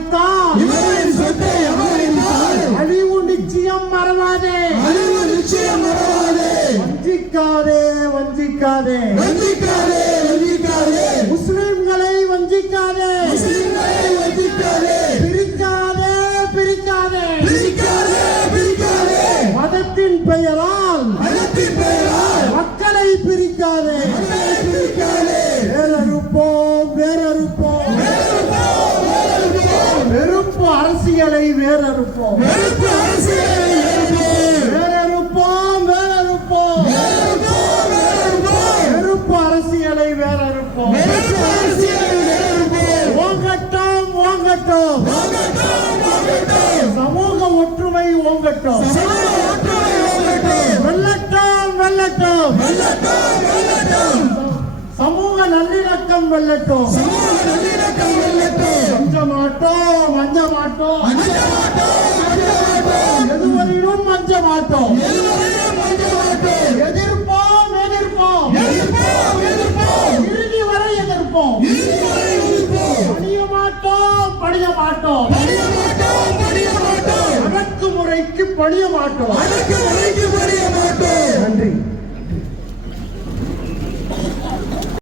அபகரித்தால். அழிவு நிச்சயம் மறவாதே. அழிவு நிச்சயம் மறவாதே. வஞ்சிக்காதே வஞ்சிக்காதே. வஞ்சிக்காதே வஞ்சிக்காதே. முஸ்லிம்களை வஞ்சிக்காதே. முஸ்லிம்களை வஞ்சிக்காதே. பிரிக்காதே பிரிக்காதே. பிரிக்காதே பிரிக்காதே. மதத்தின் பெயரால் மதத்தின் பெயரால். மக்களை பிரிக்காதே. அரசியலை வேறறுப்போம். வேறறுப்போம். வேறறுப்போம் வெறுப்பு அரசியலை வேறறுப்போம். ஓங்கட்டும் ஓங்கட்டும். சமூக ஒற்றுமை ஓங்கட்டும். வெல்லட்டும் வெல்லட்டும். சமூக நல்லிணக்கம் நல்லிணக்கம் வெல்லட்டும். அஞ்ச மாட்டோம். அஞ்ச மாட்டோம். எதுவரையிலும் எதிர்ப்போம் எதிர்ப்போம். இறுதி வரை எதிர்ப்போம். பணிய மாட்டோம் பணிய மாட்டோம். பணிய அடக்குமுறைக்கு பணிய மாட்டோம். அடக்கு முறைக்கு பணிய மாட்டோம். நன்றி.